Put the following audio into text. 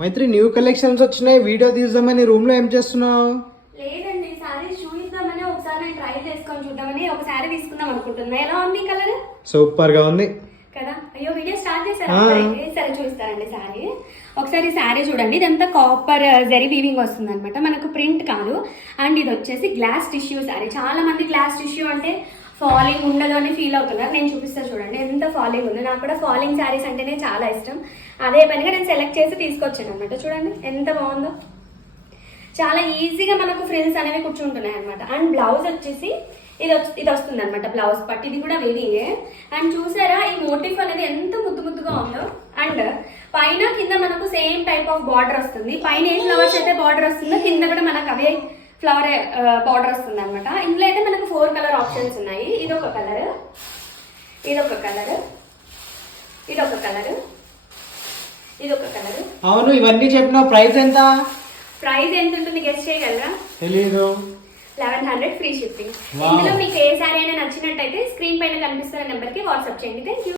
మైత్రి new collections వచ్చినాయి, video తీద్దామని room లో ఏం చేస్తున్నావు? లేదండి, సారీ చూద్దామని ఒకసారి నేను ట్రై చేసుకొని చూద్దామని ఒక సారీ తీసుకుందాం అనుకుంటున్నా. ఎలా ఉంది కలర్? సూపర్ గా ఉంది కదా. అయ్యో వీడియో స్టార్ట్ చేశారు. సరే చూస్తారండి సారీ. ఒకసారి సారీ చూడండి. ఇదంతా కాపర్ జరీ వీవింగ్ వస్తుంది అనమాట, మనకు ప్రింట్ కాదు. అండ్ ఇది వచ్చేసి గ్లాస్ టిష్యూ సారీ. చాలా మంది గ్లాస్ టిష్యూ అంటే ఫాలింగ్ ఉండదు అని ఫీల్ అవుతున్నారు. నేను చూపిస్తాను చూడండి ఎంత ఫాలింగ్ ఉంది. నాకు కూడా ఫాలింగ్ శారీస్ అంటేనే చాలా ఇష్టం. అదే పనిగా నేను సెలెక్ట్ చేసి తీసుకొచ్చాను అనమాట. చూడండి ఎంత బాగుందో. చాలా ఈజీగా మనకు ఫ్రిల్స్ అనేవి కూర్చుంటున్నాయి అనమాట. అండ్ బ్లౌజ్ వచ్చేసి ఇది వస్తుంది అనమాట బ్లౌజ్ పట్టు. ఇది కూడా వేవింగే. అండ్ చూసారా ఈ మోటిఫ్ అనేది ఎంత ముద్దు ముద్దుగా ఉందో. అండ్ పైన కింద మనకు సేమ్ టైప్ ఆఫ్ బార్డర్ వస్తుంది. పైన ఏ ఫ్లవర్స్ అయితే బార్డర్ వస్తుందో కింద కూడా మనకు అవే ఫ్లవర్ బార్డర్ వస్తుంది అనమాట. ఇందులో అయితే మనకు 4 కలర్ ఆప్షన్స్ ఉన్నాయి. ఇదొక కలర్, ఇదొక కలర్, ఇదొక కలర్, ఇదొక కలర్. అవును, ఇవన్నీ చెప్పిన ప్రైస్ ఎంత? ప్రైస్ ఎంత ఉంటుంది గెస్ట్ చేయగలరా? తెలీదు. 1100 ఫ్రీ షిప్పింగ్. ఇందులో మీకు ఏ సారీ అయినా నచ్చినట్టయితే స్క్రీన్ పైన కనిపిస్తున్న నెంబర్కి వాట్సాప్ చేయండి. Thank you.